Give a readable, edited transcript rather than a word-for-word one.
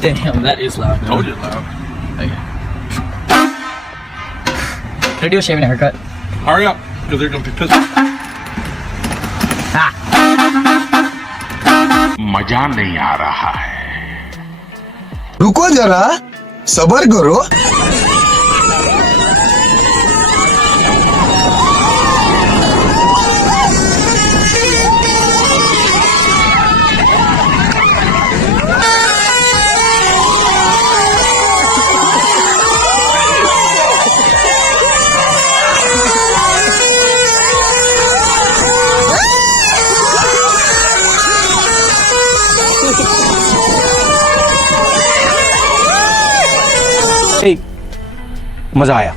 Damn, that is loud. Told you loud. Okay. Can I do a shaving haircut? Hurry up, because they're gonna be pissed. Ah! मजा नहीं आ रहा है. रुको जरा सबर करो. मजा आया.